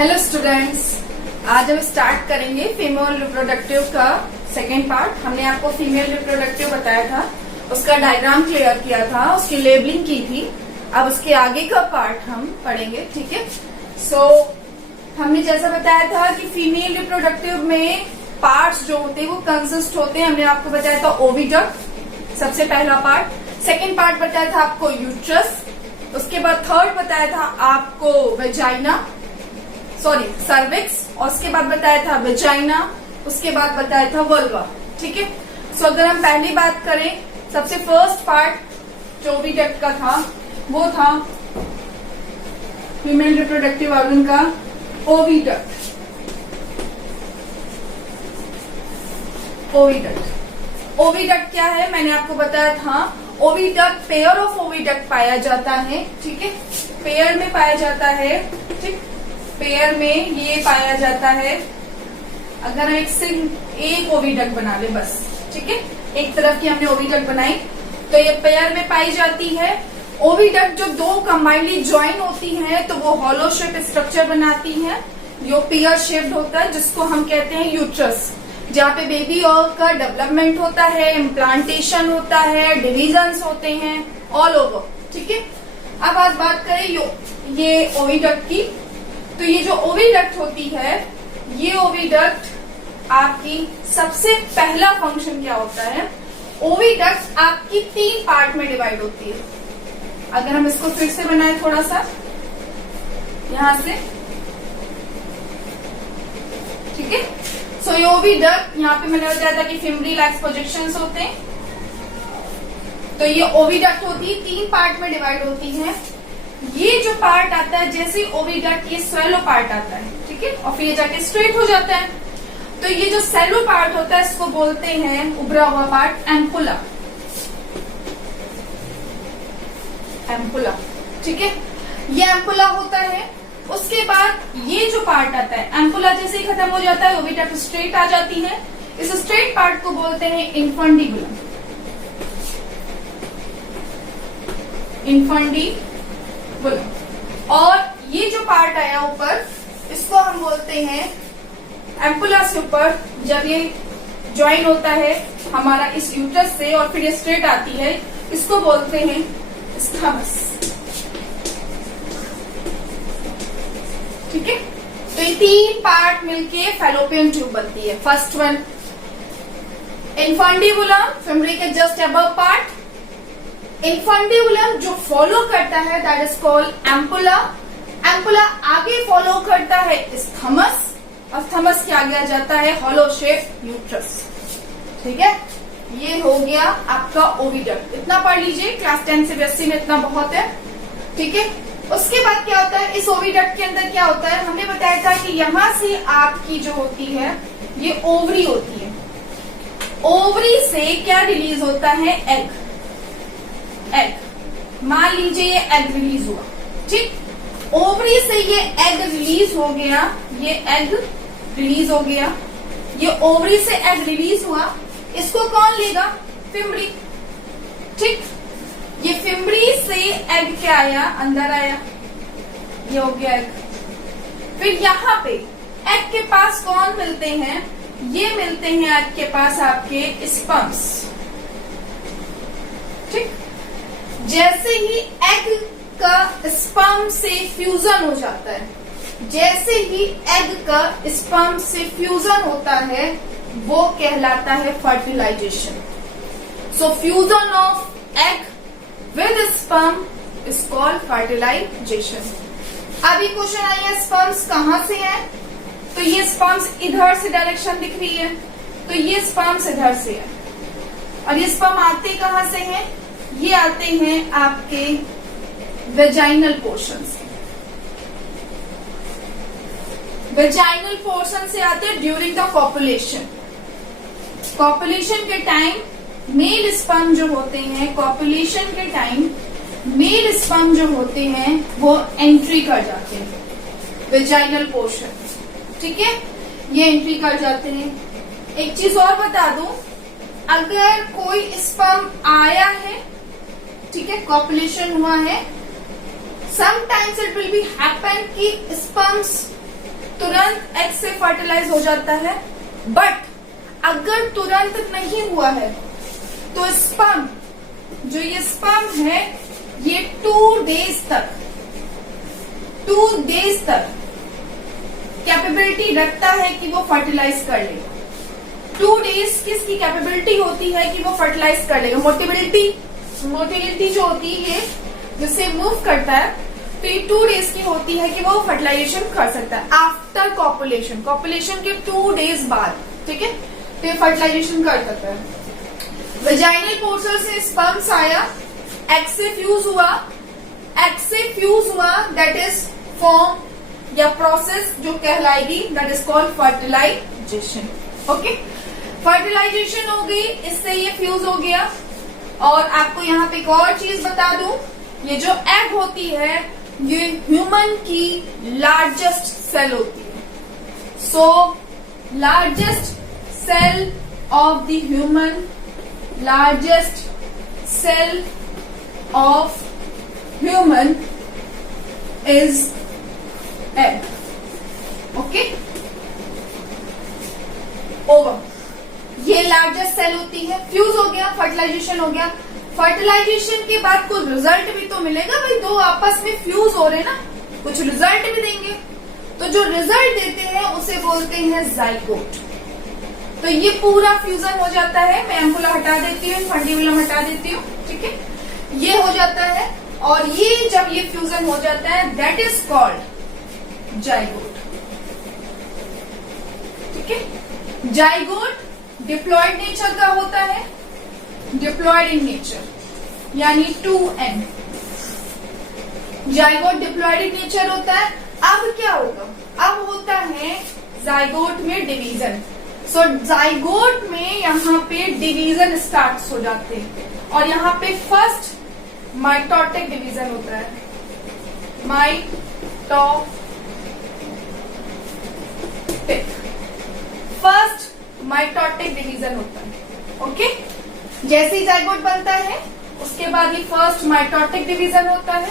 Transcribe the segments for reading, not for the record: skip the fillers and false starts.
Hello students, आज हम start करेंगे फीमेल रिप्रोडक्टिव का सेकेंड पार्ट। हमने आपको फीमेल रिप्रोडक्टिव बताया था, उसका डायग्राम क्लियर किया था, उसकी लेबलिंग की थी। अब उसके आगे का पार्ट हम पढ़ेंगे, ठीक है। हमने जैसा बताया था कि फीमेल रिप्रोडक्टिव में पार्ट्स जो होते हैं वो कंसिस्ट होते हैं। हमने आपको बताया था ओविडक्ट, सबसे पहला पार्ट। सेकेंड पार्ट बताया था आपको यूट्रस, उसके बाद थर्ड बताया था आपको सर्विक्स, और उसके बाद बताया था वेजाइना, उसके बाद बताया था वल्वा, ठीक है। अगर हम पहली बात करें, सबसे फर्स्ट पार्ट जो ओविडक्ट का था वो था फीमेल रिप्रोडक्टिव ऑर्गन का ओविडक्ट। ओविडक्ट क्या है मैंने आपको बताया था। ओविडक्ट, पेयर ऑफ ओविडक्ट पाया जाता है, ठीक है। पेयर में पाया जाता है, ठीक। पेयर में ये पाया जाता है। अगर हम एक ओविडक्ट बना ले बस, ठीक है, एक तरफ की हमने ओविडक्ट बनाई तो ये पेयर में पाई जाती है। ओविडक्ट जो दो कंबाइनली ज्वाइन होती है तो वो हॉलो शेप स्ट्रक्चर बनाती है, जो पेयर शेप्ड होता है, जिसको हम कहते हैं यूट्रस, जहाँ पे बेबी और का डेवलपमेंट होता है, इम्प्लांटेशन होता है, डिविजन्स होते हैं ऑल ओवर, ठीक है। अब आज बात करें ये ओविडक्ट की, तो ये जो ओविडक्ट होती है, ये ओविडक्ट आपकी सबसे पहला फंक्शन क्या होता है। ओविडक्ट आपकी 3 पार्ट में डिवाइड होती है। अगर हम इसको फिर से बनाए थोड़ा सा यहां से, ठीक है। ये ओविडक्ट, यहाँ पे मैंने बताया था कि फिम्ब्री लैक्स प्रोजेक्शंस होते हैं, तो ये ओविडक्ट होती है 3 पार्ट में डिवाइड होती है। ये जो पार्ट आता है, जैसे ओविडक्ट, ये स्वेलो पार्ट आता है, ठीक है, और फिर ये जाके स्ट्रेट हो जाता है। तो ये जो सेलो पार्ट होता है इसको बोलते हैं उभरा हुआ पार्ट एम्पुला, ठीक है। ये एम्पुला होता है। उसके बाद ये जो पार्ट आता है, एम्पुला जैसे ही खत्म हो जाता है, ओविडक्ट स्ट्रेट आ जाती है। इस स्ट्रेट पार्ट को बोलते हैं इन्फंडिबुलम। और ये जो पार्ट आया ऊपर, इसको हम बोलते हैं एम्पुला से ऊपर जब ये ज्वाइन होता है हमारा इस यूट्रस से और फिर ये स्ट्रेट आती है, इसको बोलते हैं स्टमस, ठीक है। तो ये 3 पार्ट मिलके फैलोपियन ट्यूब बनती है। फर्स्ट वन इन्फंडिबुलम, फिम्ब्री के जस्ट अबव पार्ट। इन्फंडिबुलम जो फॉलो करता है that is called ampulla. Ampulla आगे फॉलो करता है स्थमस, और स्थमस के आगे आ जाता है हॉलो शेप यूट्रस, ठीक है। ये हो गया आपका ओविडक्ट। इतना पढ़ लीजिए, क्लास 10 से 80 में इतना बहुत है, ठीक है। उसके बाद क्या होता है, इस ओविडक्ट के अंदर क्या होता है, हमने बताया था कि यहां से आपकी जो होती है ये ओवरी होती है। ओवरी से क्या रिलीज होता है, एग। मान लीजिए ये एग रिलीज हुआ, ठीक। ओवरी से ये एग रिलीज हो गया, ये एग रिलीज हो गया, ये ओवरी से एग रिलीज हुआ। इसको कौन लेगा, फिम्ब्री, ठीक। ये फिम्ब्री से एग क्या आया, अंदर आया, ये हो गया एग। फिर यहाँ पे एग के पास कौन मिलते हैं, ये मिलते हैं एग के पास आपके स्पर्म्स, ठीक। जैसे ही एग का स्पर्म से फ्यूजन हो जाता है, जैसे ही एग का स्पर्म से फ्यूजन होता है, वो कहलाता है fertilisation. Fusion of egg with sperm is called fertilisation. अभी क्वेश्चन आई है, स्पर्म्स कहां से है, तो ये स्पर्म्स इधर से डायरेक्शन दिख रही है, तो ये स्पर्म्स इधर से है। और ये स्पर्म आते कहां से हैं, ये आते हैं आपके वेजाइनल पोर्शन से। वेजाइनल पोर्शन से आते हैं ड्यूरिंग द कॉपुलेशन। कॉपुलेशन के टाइम मेल स्पर्म जो होते हैं, कॉपुलेशन के टाइम मेल स्पर्म जो होते हैं वो एंट्री कर जाते हैं वेजाइनल पोर्शन, ठीक है, ये एंट्री कर जाते हैं। एक चीज और बता दूं, अगर कोई स्पर्म आया है, ठीक है, कॉपुलेशन हुआ है, sometimes it will be happen कि स्पर्म्स तुरंत एग से फर्टिलाइज हो जाता है, बट अगर तुरंत नहीं हुआ है तो स्पर्म, जो ये स्पर्म है ये 2 डेज तक कैपेबिलिटी रखता है कि वो फर्टिलाइज कर ले। 2 डेज किसकी कैपेबिलिटी होती है कि वो फर्टिलाइज कर लेगा। मोटिलिटी जो होती है जिससे मूव करता है, तो ये 2 डेज की होती है कि वो फर्टिलाइजेशन कर सकता है आफ्टर कॉपुलेशन के 2 डेज बाद, ठीक है, तो ये फर्टिलाइजेशन कर सकता है। वेजाइनल पोर्शन से स्पर्म्स आया, एग से फ्यूज हुआ, दैट इज फॉर्म या प्रोसेस जो कहलाएगी, that is called fertilisation. Okay, fertilisation हो गई, इससे ये फ्यूज हो गया। और आपको यहाँ पे एक और चीज बता दूं, ये जो एग होती है ये ह्यूमन की लार्जेस्ट सेल होती है। So largest cell of the human, largest cell of human is egg. Okay, ovum, ये लार्जेस्ट सेल होती है। फ्यूज हो गया, फर्टिलाइजेशन हो गया। फर्टिलाइजेशन के बाद कुछ रिजल्ट भी तो मिलेगा भाई, 2 आपस में फ्यूज हो रहे ना, कुछ रिजल्ट भी देंगे। तो जो रिजल्ट देते हैं उसे बोलते हैं जाइगोट। तो ये पूरा फ्यूजन हो जाता है। मैं एम्पुला हटा देती हूँ, फंडिबुलम हटा देती हूँ, ठीक है, ये हो जाता है। और ये जब ये फ्यूजन हो जाता है दैट इज कॉल्ड जाइगोट, ठीक है। जाइगोट डिप्लॉयड नेचर का होता है, डिप्लॉयड इन नेचर यानी 2n। Zygote diploid in nature होता है। अब क्या होगा, अब होता है जाइगोट में डिवीजन। सो जाइगोट में यहाँ पे डिवीजन स्टार्ट हो जाते हैं और यहाँ पे फर्स्ट माइटोटिक डिवीजन होता है। फर्स्ट माइटोटिक डिवीजन होता है। ओके, जैसे ही जाइगोट बनता है उसके बाद ही फर्स्ट माइटोटिक डिवीजन होता है।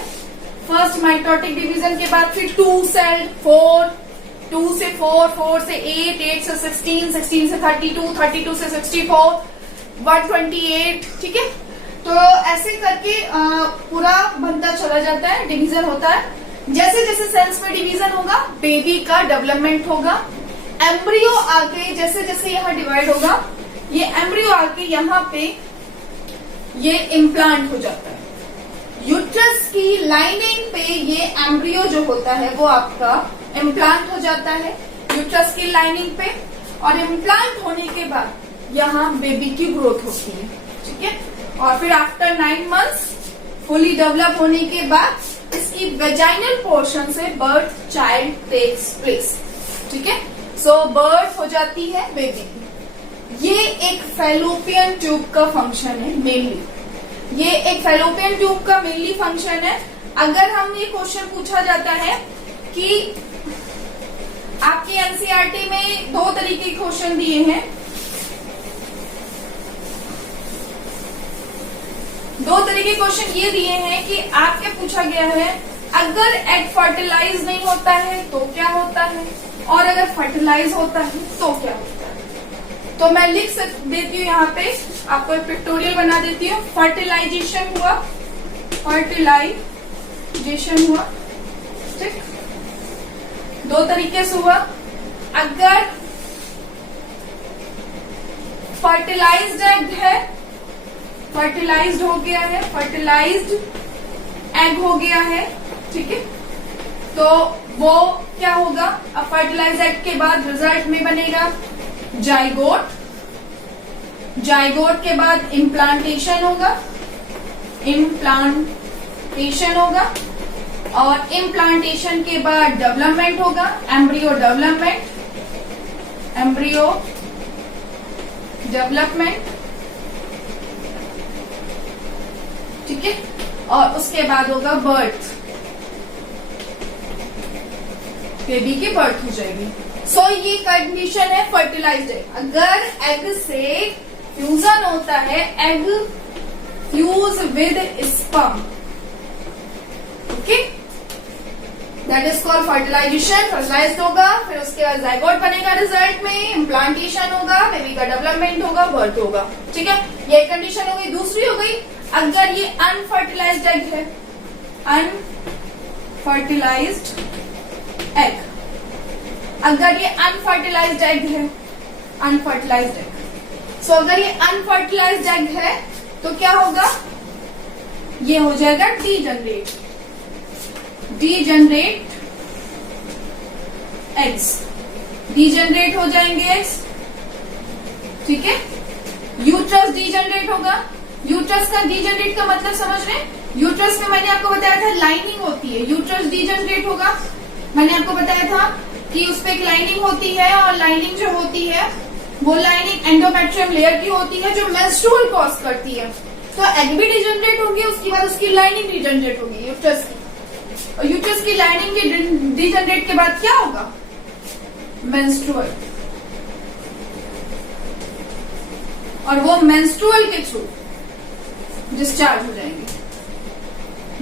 फर्स्ट माइटोटिक डिवीजन के बाद फिर 2 सेल, 4, 2 से 4, 4 से 8, 8 से 16, 16 से 32, 32 से 64, 128, ठीक है। तो ऐसे करके पूरा बनता चला जाता है, डिवीजन होता है। जैसे जैसे सेल्स में डिवीजन होगा बेबी का डेवलपमेंट होगा। एम्ब्रियो आके जैसे जैसे यहाँ डिवाइड होगा, ये एम्ब्रियो आके यहाँ पे ये इम्प्लांट हो जाता है। यूट्रस की लाइनिंग पे ये एम्ब्रियो जो होता है वो आपका इम्प्लांट हो जाता है यूट्रस की लाइनिंग पे। और इम्प्लांट होने के बाद यहाँ बेबी की ग्रोथ होती है, ठीक है। और फिर आफ्टर 9 मंथ्स फुली डेवलप होने के बाद इसकी वेजाइनल पोर्शन से बर्थ चाइल्ड टेक्स प्लेस, ठीक है। सो बर्थ हो जाती है बेबी की। ये एक फैलोपियन ट्यूब का फंक्शन है मेनली। ये एक फैलोपियन ट्यूब का मेनली फंक्शन है। अगर हम ये क्वेश्चन पूछा जाता है कि आपके एनसीईआरटी में 2 तरीके के क्वेश्चन दिए हैं, 2 तरीके क्वेश्चन ये दिए हैं कि आपके पूछा गया है अगर एग फर्टिलाइज नहीं होता है तो क्या होता है, और अगर फर्टिलाइज होता है तो क्या होता है। तो मैं लिख देती हूँ यहाँ पे, आपको एक पिक्टोरियल बना देती हूँ। फर्टिलाइजेशन हुआ, ठीक, 2 तरीके से हुआ। अगर फर्टिलाइज्ड एग है, फर्टिलाइज्ड हो गया है, फर्टिलाइज्ड एग हो गया है, ठीक है, तो वो क्या होगा, अब फर्टिलाइज एग के बाद रिजल्ट में बनेगा जाइगोट। जाइगोट के बाद इम्प्लांटेशन होगा, और इम्प्लांटेशन के बाद डेवलपमेंट होगा, एम्ब्रियो डेवलपमेंट, ठीक है। और उसके बाद होगा बर्थ, बेबी की बर्थ हो जाएगी। सो ये कंडीशन है फर्टिलाइज्ड एग। अगर एग से फ्यूजन होता है, egg fuse with sperm, okay, that is called fertilisation. Fertilise होगा, फिर उसके बाद जाइगोट बनेगा, रिजल्ट में इम्प्लांटेशन होगा, बेबी का डेवलपमेंट होगा, बर्थ होगा। ठीक है, ये कंडीशन हो गई। दूसरी हो गई अगर ये अनफर्टिलाइज्ड एग है, अनफर्टिलाइज्ड एग, अगर ये अनफर्टिलाइज्ड एग है, अनफर्टिलाइज्ड एग, सो अगर ये अनफर्टिलाइज्ड एग है तो क्या होगा, ये हो जाएगा डीजनरेट, डीजनरेट एग्स, डीजनरेट हो जाएंगे एग्स। ठीक है, यूट्रस डीजनरेट होगा। यूट्रस का डीजनरेट का मतलब समझ रहे हैं? यूट्रस में मैंने आपको बताया था लाइनिंग होती है, यूट्रस डीजनरेट होगा। मैंने आपको बताया था कि उस पर एक लाइनिंग होती है और लाइनिंग जो होती है वो लाइनिंग एंडोमेट्रियम लेयर की होती है जो मेंस्ट्रुअल कॉज करती है। तो एग भी डिजनरेट होगी, उसके बाद उसकी लाइनिंग डिजनरेट होगी यूट्रस की, और यूट्रस की लाइनिंग के डिजनरेट के बाद क्या होगा, मेंस्ट्रुअल, और वो मेंस्ट्रुअल के थ्रू डिस्चार्ज हो जाएंगे,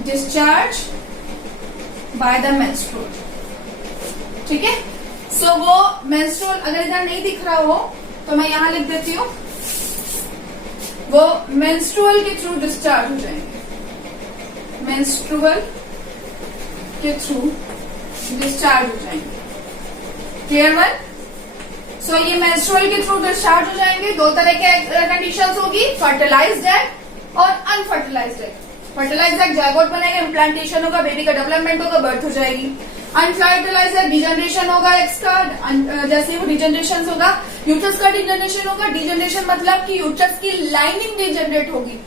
डिस्चार्ज बाय द मेंस्ट्रुअल। ठीक है, सो वो मेंस्ट्रुअल अगर इधर नहीं दिख रहा हो तो मैं यहां लिख देती हूं, वो मेंस्ट्रुअल के थ्रू डिस्चार्ज हो जाएंगे, मेंस्ट्रुअल के थ्रू डिस्चार्ज हो जाएंगे। Clear one? सो ये मेंस्ट्रुअल के थ्रू डिस्चार्ज हो जाएंगे। दो तरह के कंडीशंस होगी, फर्टिलाइज्ड एग और unfertilised egg. Fertilised egg zygote बनेगा, इम्प्लांटेशन होगा, बेबी का डेवलपमेंट होगा, बर्थ हो जाएगी। अनफर्टिलाइज्ड एग डिजनरेशन होगा एग्स का, जैसे वो डिजनरेशन होगा, यूट्रस का डिजनरेशन होगा। डिजनरेशन मतलब कि यूट्रस की लाइनिंग डिजनरेट होगी,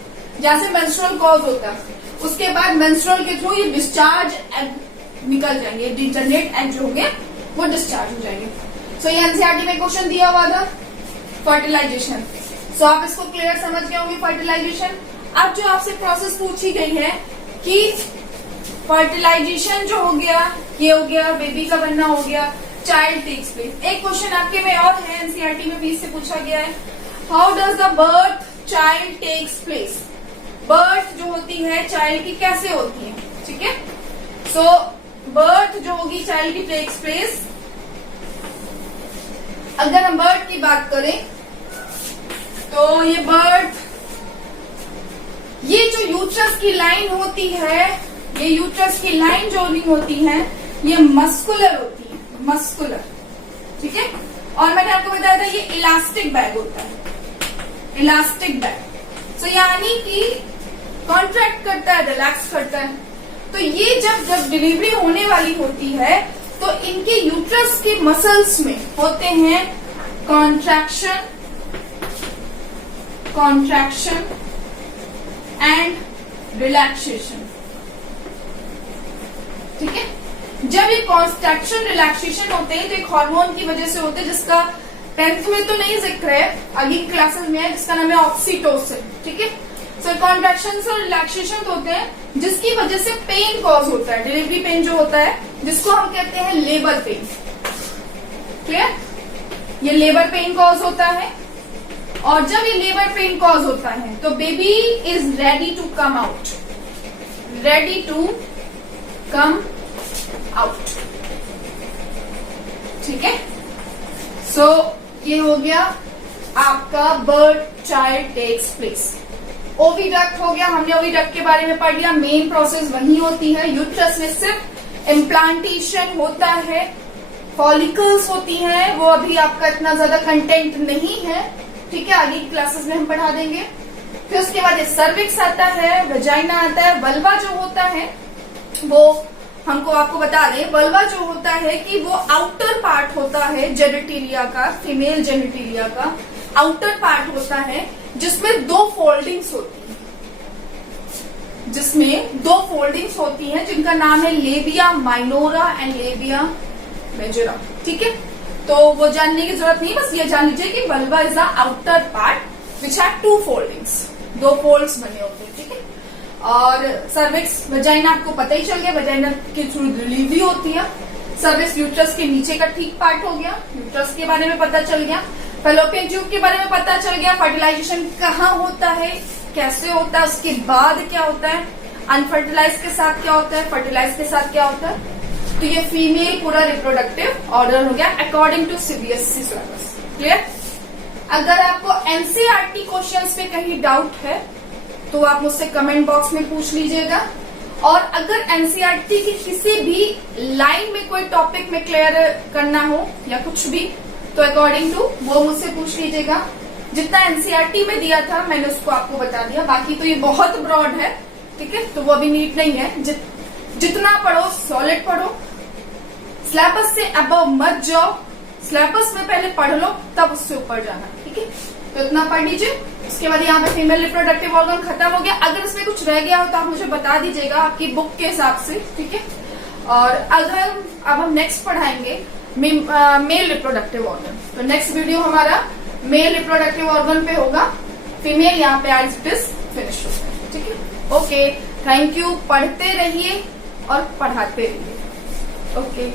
जैसे मेंस्ट्रुअल कॉज होता है। उसके बाद मेंस्ट्रुअल के थ्रू ये डिस्चार्ज एग निकल जाएंगे, डिजनरेट एग जो होंगे वो डिस्चार्ज हो जाएंगे। सो ये एनसीईआरटी में क्वेश्चन दिया हुआ था फर्टिलाइजेशन। सो आप इसको क्लियर समझ गए होंगे फर्टिलाइजेशन। अब जो आपसे प्रोसेस पूछी गई है कि फर्टिलाइजेशन जो हो गया, ये हो गया, बेबी का बनना हो गया, चाइल्ड टेक्स प्लेस। एक क्वेश्चन आपके में और है, एनसीईआरटी में भी इससे पूछा गया है, how does the birth child takes place. Birth जो होती है चाइल्ड की कैसे होती है, ठीक है। सो बर्थ जो होगी चाइल्ड की टेक्स प्लेस, अगर हम बर्थ की बात करें तो ये बर्थ, ये जो यूट्रस की लाइन होती है, ये यूट्रस की लाइन जो नहीं होती है, ये मस्कुलर होती है, मस्कुलर, ठीक है। और मैंने आपको बताया था ये इलास्टिक बैग होता है, इलास्टिक बैग। सो यानी कि कॉन्ट्रैक्ट करता है, रिलैक्स करता है। तो ये जब डिलीवरी होने वाली होती है तो इनके यूट्रस के मसल्स में होते हैं कॉन्ट्रैक्शन, कॉन्ट्रैक्शन एंड रिलैक्सेशन, ठीक है। जब ये कॉन्ट्रैक्शन रिलैक्सेशन होते हैं तो एक हार्मोन की वजह से होते हैं, जिसका 10th में तो नहीं जिक्र है, आगे की क्लासेस में है, जिसका नाम है ऑक्सीटोसिन, ठीक है। सो कॉन्ट्रैक्शन और रिलैक्सेशन होते हैं जिसकी वजह से पेन कॉज होता है, डिलीवरी पेन जो होता है, जिसको हम कहते हैं लेबर पेन, क्लियर। ये लेबर पेन कॉज होता है, और जब ये लेबर पेन कॉज होता है तो baby is ready to come out, ready to come out, ठीक है। सो ये हो गया आपका birth child takes place. Oviduct हो गया, हमने ओविडक्ट के बारे में पढ़ लिया। मेन प्रोसेस वही होती है, यूट्रस में सिर्फ इम्प्लांटेशन होता है, फॉलिकल्स होती हैं, वो अभी आपका इतना ज्यादा कंटेंट नहीं है, ठीक है, आगे की क्लासेस में हम पढ़ा देंगे। फिर उसके बाद सर्विक्स आता है, वजाइना आता है, वल्वा जो होता है वो हमको आपको बता दें, वल्वा जो होता है कि वो आउटर पार्ट होता है जेनिटेलिया का, फीमेल जेनिटेलिया का आउटर पार्ट होता है, जिसमें 2 फोल्डिंग्स होती हैं, जिसमें 2 फोल्डिंग्स होती हैं, जिनका नाम है labia minora and labia majora, ठीक है। तो वो जानने की जरूरत नहीं, बस ये जान लीजिए कि vulva is the outer part which have 2 foldings, 2 folds बने होते हैं, ठीक है। और सर्विक्स वजाइना आपको पता ही चल गया, वजाइना के थ्रू डिलीवरी होती है। सर्विक्स यूट्रस के नीचे का ठीक पार्ट हो गया, यूट्रस के बारे में पता चल गया। फैलोपियन ट्यूब के बारे में पता चल गया, फर्टिलाइजेशन कहाँ होता है, कैसे होता है, उसके बाद क्या होता है, अनफर्टिलाइज के साथ क्या होता है, फर्टिलाइज के साथ क्या होता है। तो ये फीमेल पूरा रिप्रोडक्टिव ऑर्गन हो गया according to CBSE syllabus. Clear? अगर आपको एनसीईआरटी क्वेश्चंस पे कहीं डाउट है तो आप मुझसे कमेंट बॉक्स में पूछ लीजिएगा, और अगर एनसीईआरटी की किसी भी लाइन में कोई टॉपिक में क्लियर करना हो या कुछ भी, तो अकॉर्डिंग टू वो मुझसे पूछ लीजिएगा। जितना एनसीईआरटी में दिया था मैंने उसको आपको बता दिया, बाकी तो ये बहुत ब्रॉड है, ठीक है, तो वो अभी नीट नहीं है। जितना पढ़ो सॉलिड पढ़ो, सिलेबस से अबव मत जाओ, सिलेबस में पहले पढ़ लो तब उससे ऊपर जाना, ठीक है। तो इतना पढ़ लीजिए। उसके बाद यहाँ पे फीमेल रिप्रोडक्टिव ऑर्गन खत्म हो गया। अगर इसमें कुछ रह गया हो तो आप मुझे बता दीजिएगा आपकी बुक के हिसाब से, ठीक है। और अगर अब हम नेक्स्ट पढ़ाएंगे मेल रिप्रोडक्टिव ऑर्गन, तो नेक्स्ट वीडियो हमारा मेल रिप्रोडक्टिव ऑर्गन पे होगा। फीमेल यहाँ पे एज इट इज फिनिश होगा, ठीक है। Okay, thank you. पढ़ते रहिए और पढ़ाते रहिए। ओके।